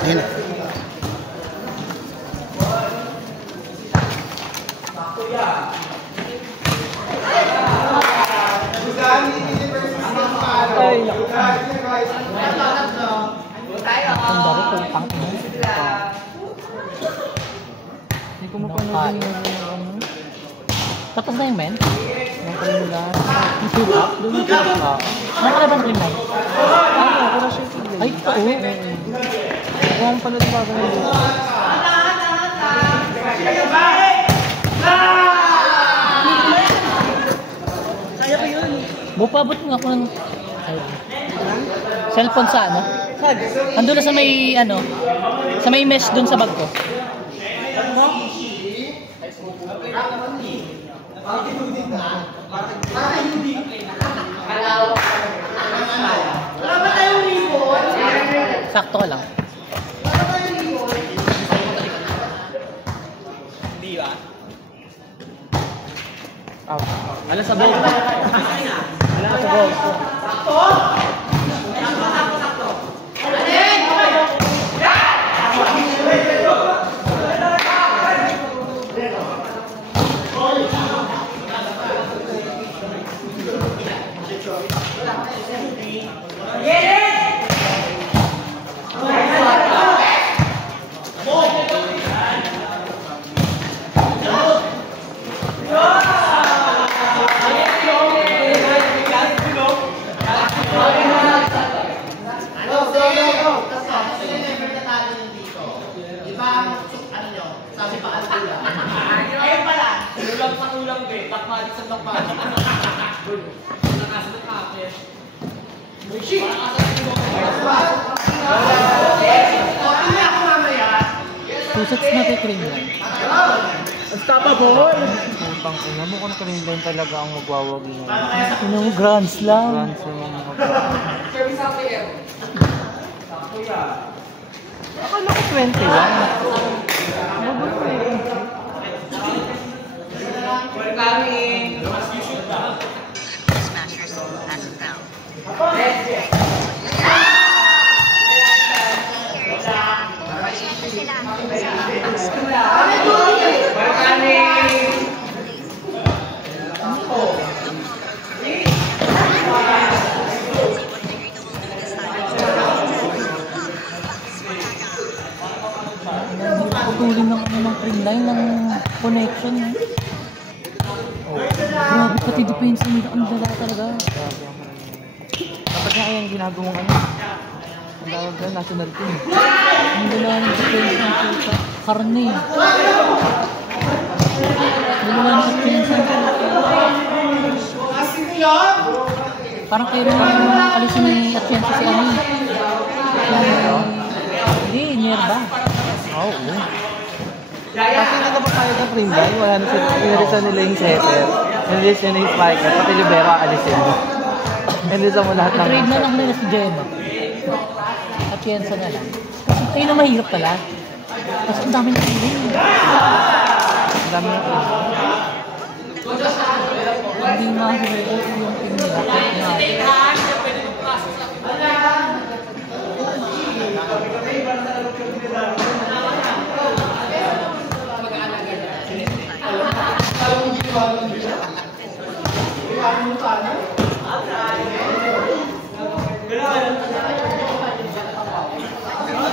Ayun. Ay, naku. Ang dami ko, pang ina. Hindi ko mapanood yung ano. Tapos na yung men? Yung kanila. Yung fill up? Doon yung fill up. Nakalaban rin lang. Ano? Wala siya yung fill. Ay, oo. Huwag akong panood yung bago nila. Kaya ko yun. Bupabot nga ako ng cellphone sa ano? Ando na sa may ano, sa may mesh dun sa bag ko. Sakto ka lang. Hindi ba? Ala sa bag. Ala sa bag. Ayun pala. Ulang sa ulang be. Takmadik sa takmadik. Nakasa ng kape. Shit! Pusats na kay cream line. Unstoppable! Pang ina mo kung cream line talaga ang magwawagi na. Ina mo, Grand Slam. Grand Slam ang magwawagi. Akala ko 21. We're coming. Smashers has a bell. Putulin ng ano ng cream line ng connection. Grabe pati depensa nila ang dala talaga. Dapat nga kaya yung ginagawang ano. Ang tawag na national team. Ang dala ng depensa ng puta. Karne. Dala ng depensa ng puta. Parang kayo rin alisin ni Atienza si Ani. Hindi, Nierba. Oo. Kasi hindi ka ba kaya ng cream line? Wala na sila. Inalisan nila yung setter. Inalisan nila yung spiker. Pati libero alisin mo. Inalisan mo lahat ng... Trade na lang nila si Gemma. At Yensa na lang. Kasi kayo na mahirap pala. Kasi ang dami na cream. Ang dami na cream. Hindi mahirap yung cream nila.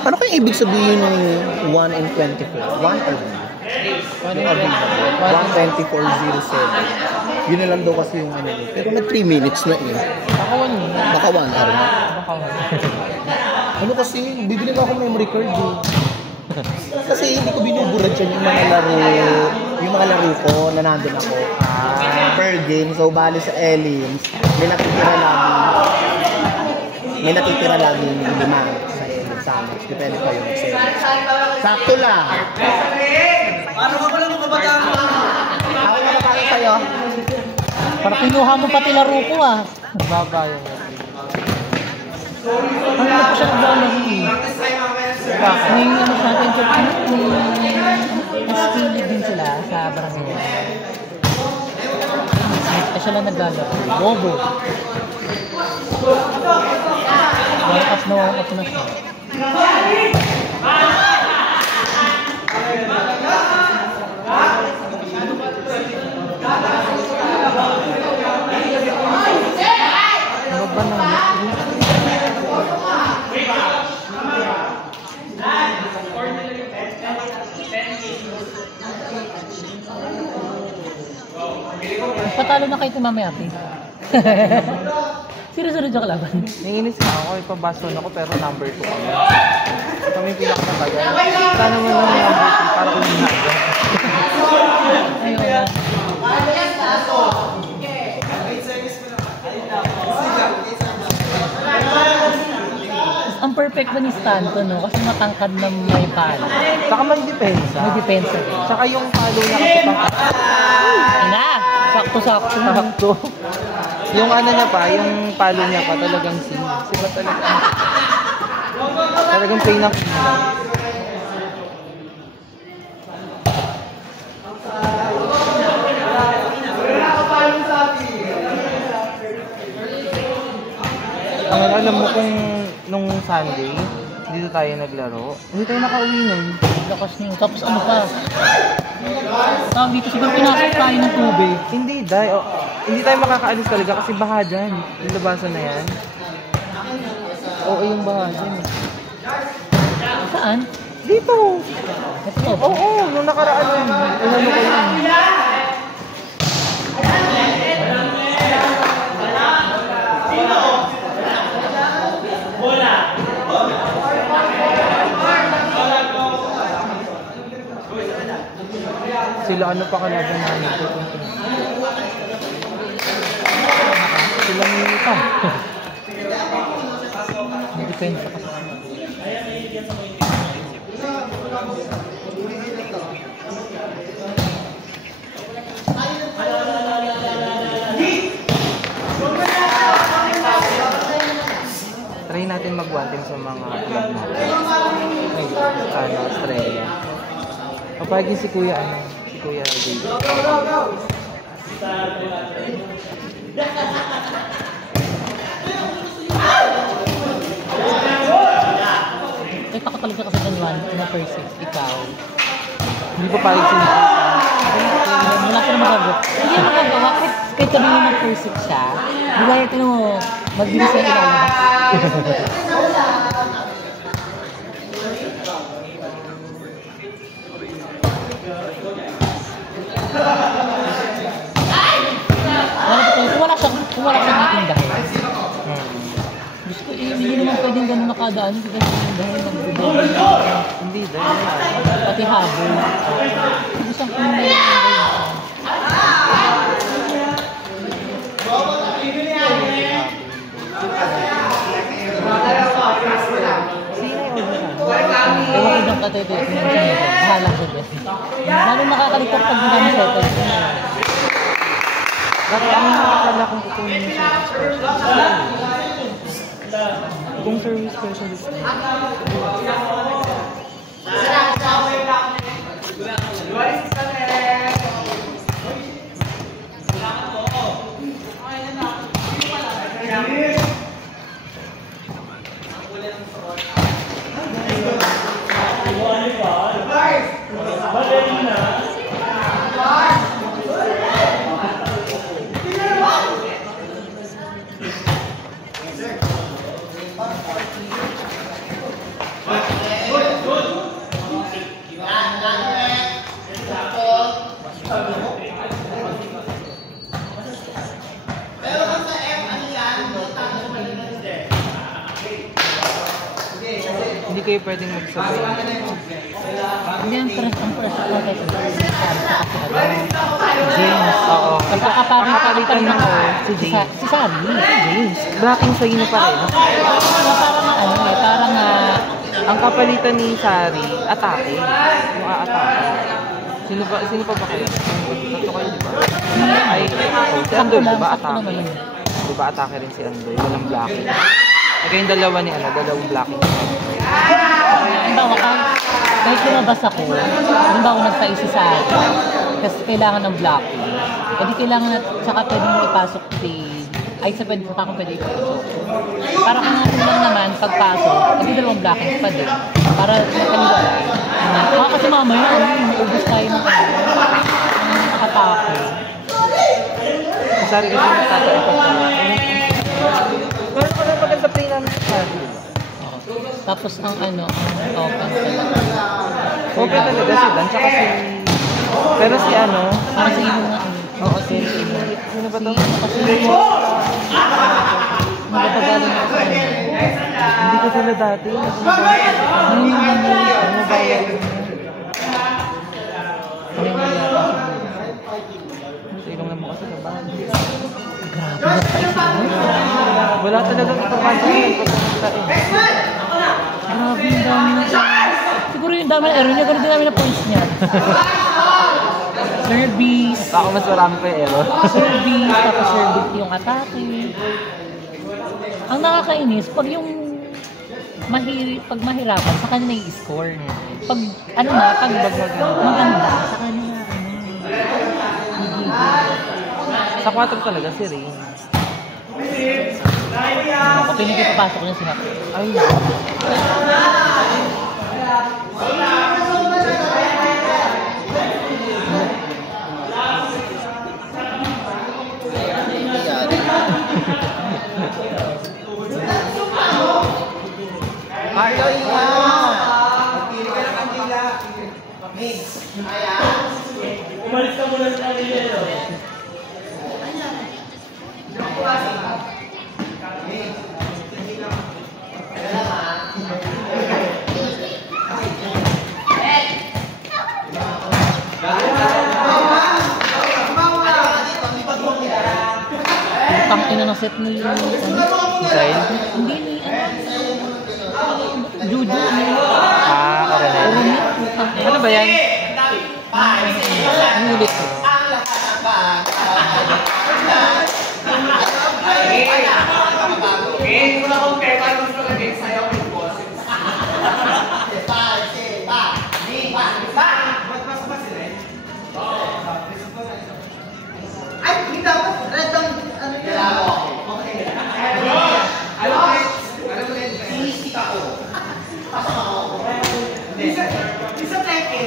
Ano kaya ibig sabihin ng 1 and 24? 1 or 1? Yung available. 124.07. Yun na lang daw kasi yung ano. Pero nag 3 minutes na eh. Baka 1. Baka 1, araw na. Baka 1. Ano kasi, bibili ko ako memory card eh. Kasi hindi ko binubura dyan yung mga laro ko na nandun ako. Per game, so bali sa Elims, may natitira lagi 5 sa Elims sa Amex. Depende pa yung sale. Sakto lang. Paano ka pala ng kabataan mo? Ako na kapag sa'yo. Para kinuha mo pati laro ko ah. Babayan. Ano na pa siya naglalaro eh. May ano sa atin sa skilly din sila sa barangay. May special na naglalaro. Bobo. Warm up na siya. Patalo na kayo mamaya, Ate. Sino-sunod yung kalaban? Nanginis na ako, ipabaston ako pero number 2 kami. Kami yung pinakamatagal. Sana mo lang yung number 3 para ulihan. Ayun. Ang perfect ba ni Stanton, no? Kasi matangkad na may palo. Saka may depensa. May depensa. Saka yung palo niya kasi pang... Ina! Sakto-sakto. Sakto. Yung ano niya pa, yung palo niya pa talagang sin. Siba talaga. Talagang play na play. Alam mo kung nung Sunday, dito tayo naglaro, hindi tayo nakauwi nun. Lakas niyo. Tapos ano pa? Tawag dito, siguro pinasok tayo ng tubig. Hindi, hindi tayo makakaalis talaga kasi baha dyan. Yung labasan na yan. Oo, yung baha dyan. Saan? Dito! Ito. Oo, nung nakaraan yun. Ano ko yun? Sila ano pa kalaban namin ito? Sila Minita. May depensa kasi. Try natin mag-one sa mga club natin. Ay, Australia. Kapag si Kuya si Kuya David. Ay, pakatalo ka kasi ganyan. Ano first six? Ikaw. Hindi pa palig si Nikita. Wala ka na magagawa. Hindi na magagawa. Kahit sabihin mo mag-first six siya, di ba ito mo, magbilis na ilalabas. Kung wala siyang itindahin. Gusto ko, hindi naman pwedeng gano'n nakadaan. Hindi ganun yung dahil mag-double. Hindi, dahil. Pati habol. Hindi siyang kumay. Ewan ko dang katete. Bahala ko dyan. Lalo nakakalikot pag hindi namin settle. Dati ang nakakala kung kukunin mo siya. Kung service specialist na. Hindi kayo pwedeng magsabay. Hindi ang press ko kasi James. Oo. Pagkakapalitan ng si James. Si James. Blocking sa inyo pa rin. Parang ang kapalitan ni Sari, atake. Yung aatake. Sino pa ba kayo? Tatlo kayo, di ba? Ay, si Andoy, di ba atake? Di ba atake rin si Andoy? Walang blocking. Kayong dalawa ni dalawang blocking. Halimbawa, kahit lumabas ako, halimbawa nagpaisi sa akin, kasi kailangan ng blocking. Hindi kailangan tsaka pwede mo ipasok si... Ay, sa pwede pa akong pwede ipasok. Para kung natin lang naman, pagpasok, hindi dalawang blocking pa din. Para kaniwala. Kasi mamaya, maubos tayo ng atake. Sari kasi nagtatayo pa sa... Meron pa rin maganda play namin sa Sari. Tapos ang open talaga. Open talaga si Dan, tsaka si... Pero si Para sa iyo nga. Oo, si Sino ba to? Kasi magpapagaling ako sa kanya. Hindi ko sila dati. Ano yung Mabaya. Ilang naman kasi sa bahay. Grabe, nagpaisip. Wala talagang importansya yung pagkakita eh. Grabe, yung dami na siya. Siguro yung dami na error niya, ganun din namin na points niya. Service. Ako mas marami pa yung error. Service, tapos service yung atake. Ang nakakainis, pag yung pag mahirapan, sa kanya i-score. Pag, ano na, pag maganda, sa kanya na, Sa 4 talaga si Rain. Kapag pinipapasok niya sinabi. Ay, Ayoy nga! Umalis ka muna sa kanila. Ang ina ng set ni Misael? Hindi ni Juju ni Coronel. Ano ba yan? Ang ulit ko. Hindi ko na compare tayo mas magandang sayaw with bosses. Ay, hindi dapat. Red ang ano yan? Sinisik ako. Isa teke.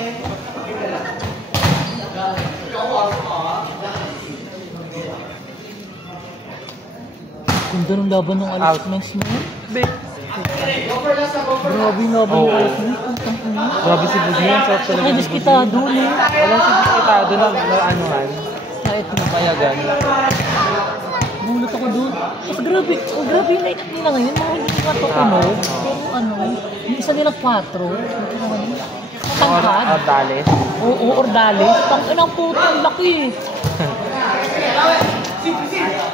Ganda ng laban ng Alex mo. Be. Grabe yung laban ng Alex mo. Grabe si Budian. Sarap talaga Ay, si diskitado no. Wala si diskitado na anuhan. Ah, ito na. Payagan. Nagulat ako doon. Mas grabe. Oh, grabe yung line-up nila ngayon. Mga hindi nga to ano. Pero ano. Yung isa nilang 4. Tangkad. Ordales. Oo, Ordales. Tangkad ng puto. Ang laki.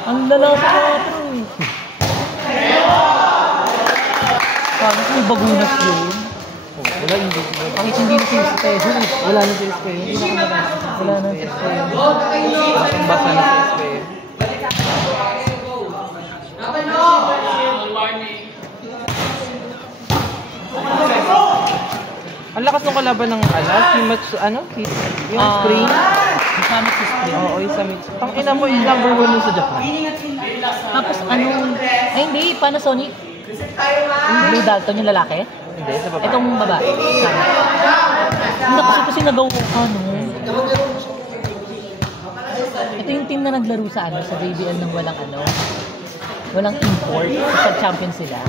Ang lala sa 4 eh. Parang may bagunas yun. Wala hindi. Kahit hindi na si Espejo eh. Wala na si SPM. Wala na si Espejo. Ang basa na si SPM. Ang lakas ng kalaban ng yung screen. Kasama si Spring. Oo, yung sa mix. Tang ina mo yung number 1 yung sa Japan. Tapos ano, ay hindi, Panasonic. Blue Dalton yung lalaki. Hindi, sa baba. Itong babae. Sama. Hindi kasi nagawa ka, no? Ito yung team na naglaro sa sa JBL ng walang import. Sa champion sila.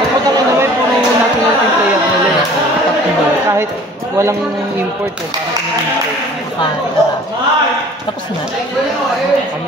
Kapag ang naman, puro national team player nila eh. Kahit walang import eh, parang ini-import. Tapos na. Ang